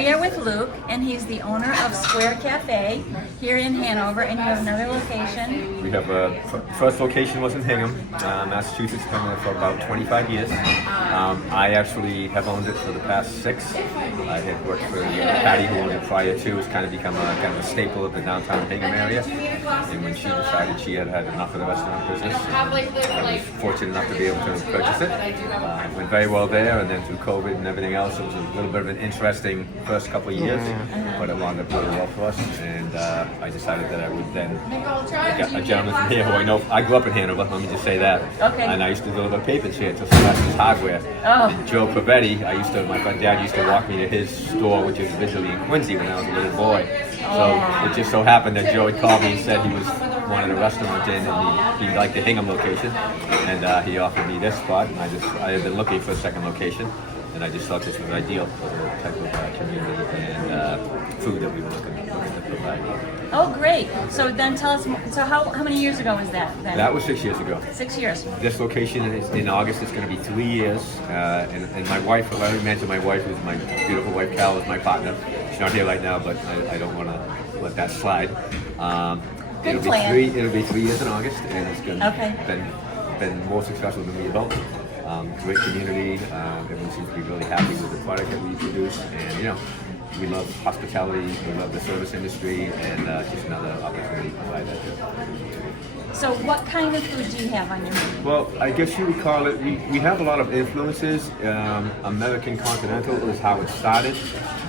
We are with Luke, and he's the owner of Square Cafe here in Hanover, and you have another location. We have first location was in Hingham, Massachusetts. Been there for about 25 years. I actually have owned it for the past 6. I had worked for Patty, who owned it prior to. It's kind of become a staple of the downtown Hingham area. And when she decided she had had enough of the restaurant business, I was fortunate enough to be able to purchase it. It went very well there, and then through COVID and everything else, it was a little bit of an interesting first couple of years, but it wound up really well for us. And I decided that I would then get a gentleman from here who I know. I grew up in Hanover, let me just say that. Okay. And I used to deliver papers here to Sebastian's Hardware. Oh. And Joe Pavetti, my dad used to walk me to his store, which is visually in Quincy when I was a little boy. So it just so happened that Joe had called me and said he was wanted a restaurant in, and he liked the Hingham location, and he offered me this spot. And I had been looking for a second location, and I just thought this was ideal for the type of community and food that we were looking to provide. Oh, great. So then tell us, so how many years ago was that then? That was 6 years ago. 6 years. This location is in August. It's going to be 3 years. And my wife, I already mentioned my wife, who's my beautiful wife, Cal, is my partner. She's not here right now, but I don't want to let that slide. Good plan. It'll be 3 years in August, and it's been more successful than we had hoped. Great community. Everyone seems to be really happy with the product that we produce, and we love hospitality. We love the service industry, and just another opportunity to provide that to. So what kind of food do you have on your menu? Well, I guess you would call it, we have a lot of influences. American Continental is how it started,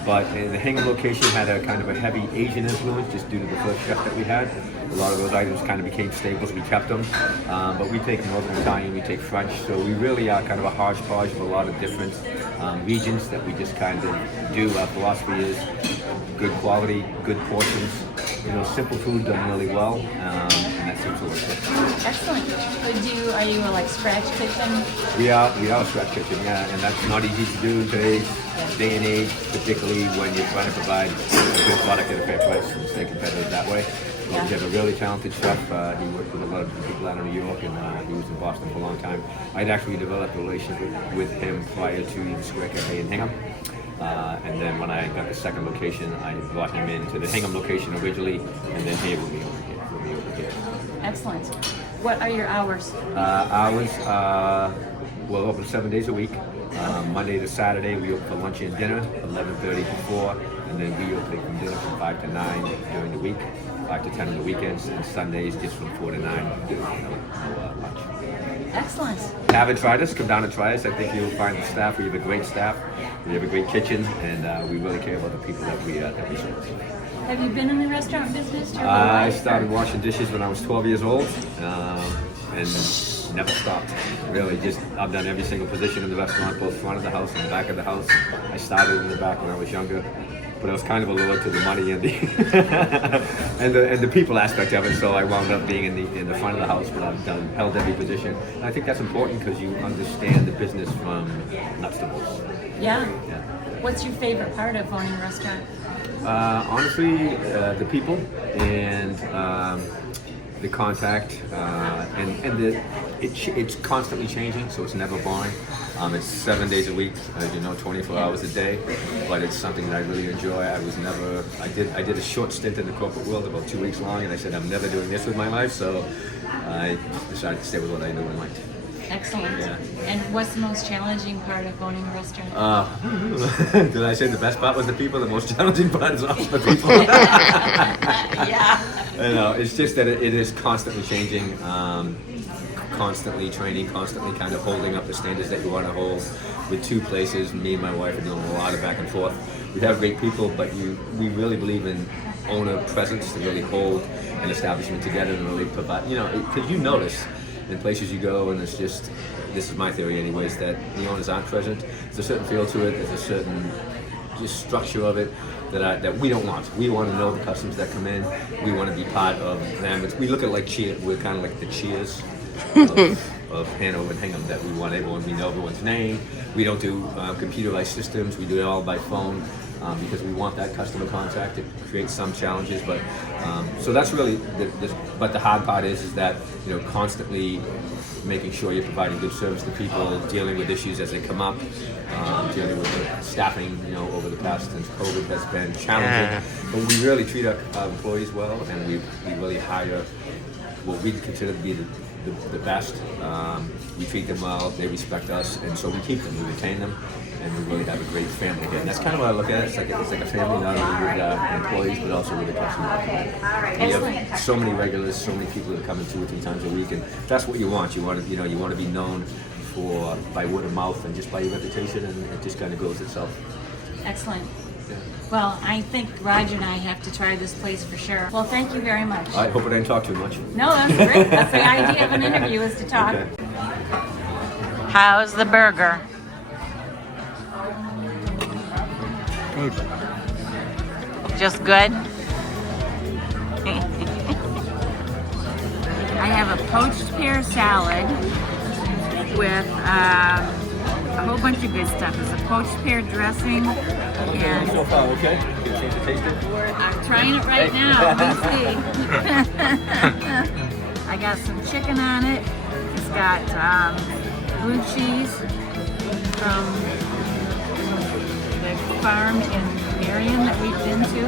but the Hingham location had a kind of a heavy Asian influence just due to the first chef that we had. A lot of those items kind of became staples, we kept them. But we take Northern Italian, we take French, so we really are kind of a hodgepodge of a lot of different regions that we just kind of do. Our philosophy is good quality, good portions, simple food done really well, and that seems to work. Excellent. So are you a scratch kitchen? We are a scratch kitchen, yeah, and that's not easy to do in today's day and age, particularly when you're trying to provide a good product at a fair price and stay competitive that way. Yeah. We have a really talented chef. He worked with a lot of people out of New York, and he was in Boston for a long time. I'd actually developed a relationship with him prior to the Square Cafe in Hingham. And then when I got the second location, I brought him into the Hingham location originally, and then here with me over here. Excellent. What are your hours? We're open 7 days a week. Monday to Saturday, we open for lunch and dinner, 11:30 to 4, and then we open from dinner from 5 to 9 during the week, 5 to 10 on the weekends, and Sundays just from 4 to 9 doing lunch. Excellent. Haven't tried us, come down and try us. I think you'll find the staff. We have a great staff. We have a great kitchen, and we really care about the people that we serve. Have you been in the restaurant business your whole I life? started washing dishes when I was 12 years old, and never stopped. Really, I've done every single position in the restaurant, both front of the house and back of the house. I started in the back when I was younger, but I was kind of allured to the money and the and the people aspect of it. So I wound up being in the front of the house, but I've held every position. And I think that's important because you understand the business from nuts to bolts. Yeah. What's your favorite part of owning a restaurant? Honestly, the people and the contact, and it's constantly changing, so it's never boring. It's 7 days a week, as you know, 24 hours a day, but it's something that I really enjoy. I did a short stint in the corporate world, about 2 weeks long, and I said I'm never doing this with my life, so I decided to stay with what I knew and liked. Excellent. Yeah. And what's the most challenging part of owning a restaurant? Did I say the best part was the people? The most challenging part is also the people. Yeah. It's just that it is constantly changing, constantly training, constantly kind of holding up the standards that you want to hold. With 2 places, me and my wife are doing a lot of back and forth. We have great people, but we really believe in owner presence to really hold an establishment together and really provide, because you notice in places you go, and it's just, this is my theory anyways, that the owners aren't present. There's a certain feel to it, there's a certain just structure of it that we don't want. We want to know the customers that come in. We want to be part of them. We look at it like cheer. We're kind of like the cheers of Hanover and Hingham, that we want everyone, we know everyone's name. We don't do computerized systems. We do it all by phone. because we want that customer contact. It creates some challenges, but so that's really but the hard part is that, you know, constantly making sure you're providing good service to people, dealing with issues as they come up, dealing with the staffing, you know, over the past since COVID has been challenging. But we really treat our employees well, and we really hire what we consider to be the best. We treat them well, they respect us, and so we keep them, we retain them, and we really have a great family here. And that's kind of what I look at it. It's like a family, not only with employees, but also with the customers. We have so many regulars, so many people that come in 2 or 3 times a week, and that's what you want. You want to, you know, you want to be known by word of mouth and just by your reputation, and it just kind of grows itself. Excellent. Well, I think Roger and I have to try this place for sure. Well, thank you very much. I hope I didn't talk too much. No, that's great. That's the idea of an interview, is to talk. Okay. How's the burger? Good. Just good? I have a poached pear salad with a whole bunch of good stuff. It's a poached pear dressing. And So far, okay? Get a chance to taste it? I'm trying it right now. We'll see. I got some chicken on it. It's got blue cheese from the farm in Marion that we've been to.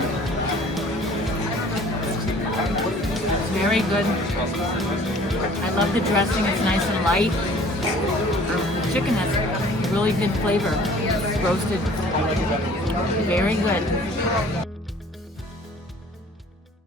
It's very good. I love the dressing. It's nice and light. The chicken has really good flavor. It's roasted. Very good.